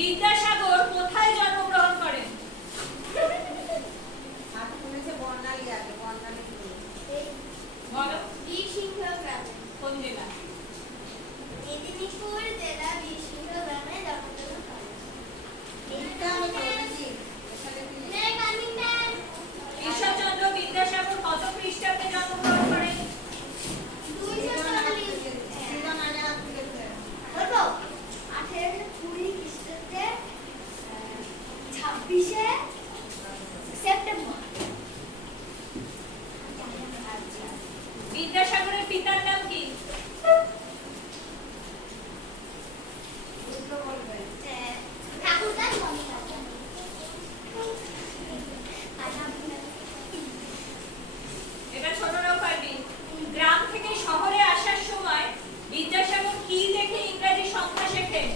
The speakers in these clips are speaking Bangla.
বিদ্যাসাগর কোথায় জন্মগ্রহণ করেন? বলো। কোন জেলা? মেদিনীপুর জেলা বীরসিংহ গ্রামে জন্মগ্রহণ করেন। ঈশ্বরচন্দ্র বিদ্যাসাগর কত খ্রিস্টাব্দে জন্মগ্রহণ করেন? 1820 খ্রিস্টাব্দে 26শে সেপ্টেম্বর। বিদ্যাসাগরের পিতার নাম কি? ঠাকুরদাস এটা ছোটরাও পারবি। গ্রাম থেকে শহরে আসার সময় বিদ্যাসাগর কি দেখে ইংরেজি সংখ্যা শেখেন?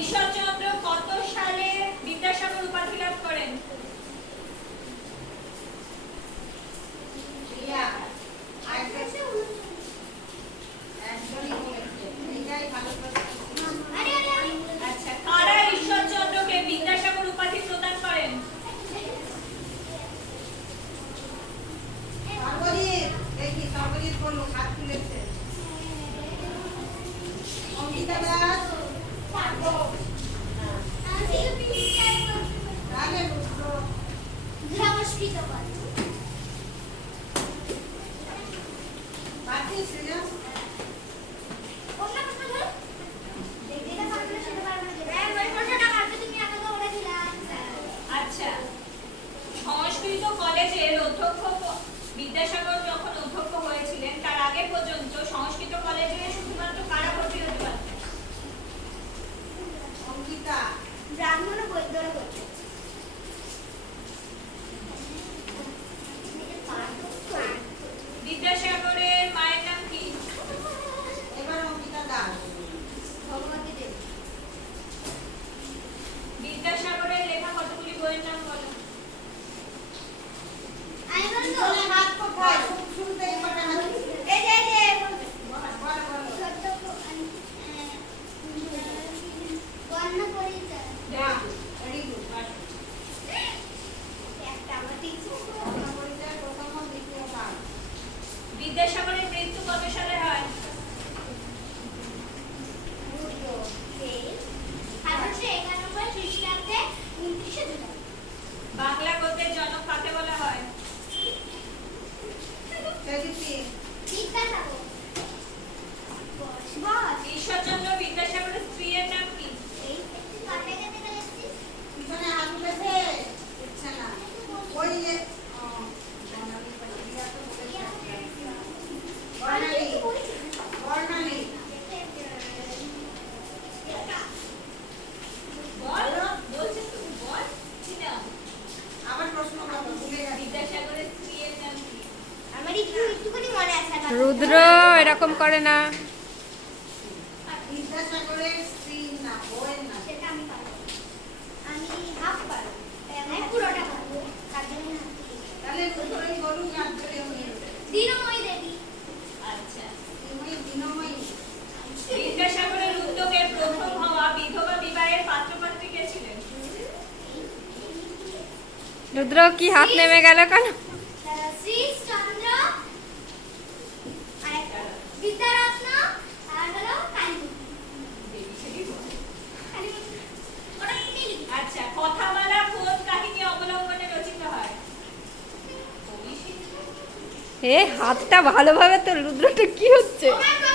ঈশ্বরচন্দ্র কত সালে বিদ্যাসাগর উপাধি লাভ করেন? আচ্ছা, কারা ঈশ্বরচন্দ্রকে বিদ্যাসাগর উপাধি প্রদান করেন? আচ্ছা, সংস্কৃত কলেজের অধ্যক্ষ বিদ্যাসাগর যখন অধ্যক্ষ হয়েছিলেন তার আগে পর্যন্ত সংস্কৃত কলেজে শুধুমাত্র কারা ভর্তি হতে পারতেন? ব্রাহ্মণ ও বৈদ্যরা করতে। বিদ্যাসাগরের মায়ের নাম কি? ভগবতী দেবী। বিদ্যাসাগরের লেখা কতগুলি বইয়ের নাম বলো? আমি বলবো এই যে বর্ণ পরিচয় একটা আমার টিচার। বিদ্যাসাগরের মৃত্যু কত সালে হয়? 1791 খ্রিস্টাব্দে 29শে জুলাই। বাংলা গদ্যের জনক কাকে বলা হয়? বিদ্যাসাগর। ঈশ্বরচন্দ্র বিদ্যাসাগরের স্ত্রীর নাম কি? এই একটু কাটে কাটে গেছি। বল, বলছিস তুমি বল। চিনাও। বিদ্যাসাগরের স্ত্রীর নাম কি? আমার একটুখানি মনে আছে। রুদ্র এরকম করে না। সেটা আমি পারবো। আমি হাফ পারবো। আমি পুরোটা পারবো। তার জন্য দিনময়ী দেবী। আচ্ছা, বিদ্যাসাগরের উদ্যোগে প্রথম হওয়া বিধবা বিবাহের পাত্রপাত্রী কে ছিলেন? রুদ্র কি হাত নেমে গেল কেন? শ্রীচন্দ্র, আরেকটা বিদ্যারত্ন, আর হলো কালীমূর্তি। ওটা কি? আচ্ছা, কথামালা কোন কাহিনী অবলম্বনে রচিত হয়? এ হাতটা ভালোভাবে তো, রুদ্রটা কি হচ্ছে? Oh my God!